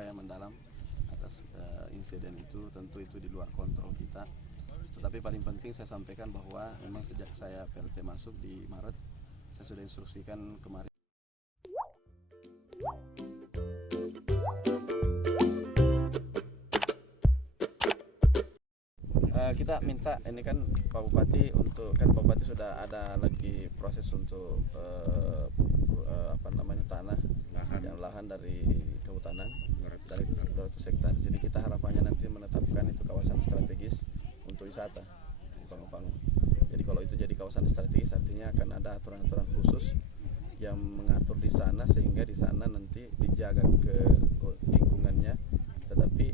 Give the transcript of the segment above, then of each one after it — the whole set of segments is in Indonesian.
berduka yang mendalam atas insiden itu. Tentu itu di luar kontrol kita. Tetapi paling penting saya sampaikan bahwa memang sejak saya PLT masuk di Maret, saya sudah instruksikan kemarin. Kita minta ini kan Pak Bupati Pak Bupati sudah ada lagi proses untuk tanah lahan dari kehutanan dari 200 hektar. Jadi kita harapannya nanti menetapkan itu kawasan strategis untuk wisata Pangu-Pangu. Jadi kalau itu jadi kawasan strategis artinya akan ada aturan-aturan khusus yang mengatur di sana sehingga di sana nanti dijaga ke lingkungannya, tetapi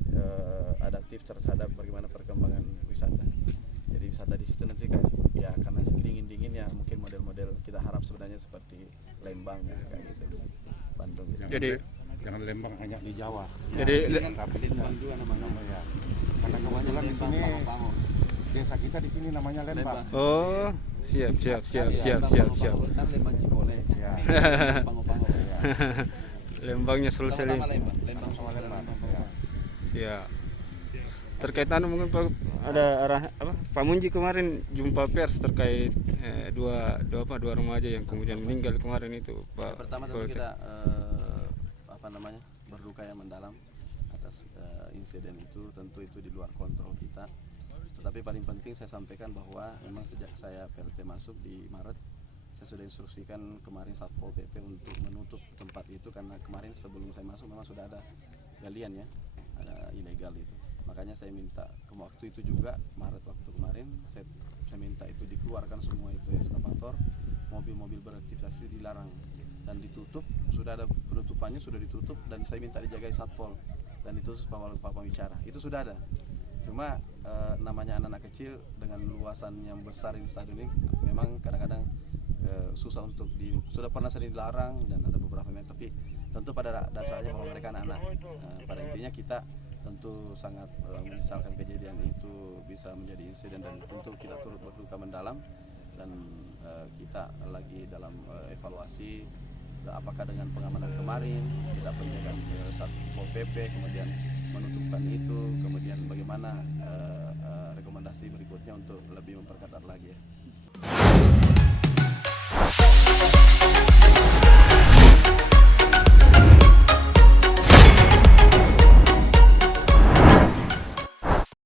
adaptif terhadap bagaimana perkembangan wisata. Jadi wisata di situ nanti kan ya karena dingin ya mungkin model-model kita harap sebenarnya seperti Lembang ya, kayak gitu, Bandung gitu. Jadi jangan Lembang hanya di Jawa. Jadi kan Lembang juga namanya. Ya. Karena kebetulan di sini desa kita di sini namanya Lembang. oh, siap. Kan Lembang Cipole. Ya. Pangu-Pangu. Ya. Lembangnya selesai. Sama-sama Lembang Sama Lembang. Ya. Terkait mungkin ada arah Pak Munji kemarin jumpa pers terkait dua remaja yang kemudian meninggal kemarin itu, Pak. Pertama tentu kita berduka yang mendalam atas insiden itu. Tentu itu di luar kontrol kita. Tetapi paling penting saya sampaikan bahwa memang sejak saya PLT masuk di Maret, saya sudah instruksikan kemarin Satpol PP untuk menutup tempat itu karena kemarin sebelum saya masuk memang sudah ada galian ya, ada ilegal itu. Makanya saya minta ke waktu itu juga Maret waktu kemarin saya minta itu dikeluarkan semua itu eskavator, mobil-mobil beraktivitas itu dilarang dan ditutup. Sudah ada penutupannya, sudah ditutup dan saya minta dijagai Satpol dan itu Pak Pembicara itu sudah ada. Cuma namanya anak-anak kecil dengan luasan yang besar ini stadion ini memang kadang-kadang susah untuk sudah pernah sering dilarang dan ada beberapa memang, tapi tentu pada dasarnya bahwa mereka anak-anak. Pada intinya kita tentu sangat menyesalkan kejadian itu bisa menjadi insiden dan tentu kita turut berduka mendalam dan kita lagi dalam evaluasi apakah dengan pengamanan kemarin kita penjagaan Satpol PP kemudian menutupkan itu, kemudian bagaimana rekomendasi berikutnya untuk lebih memperketat lagi ya.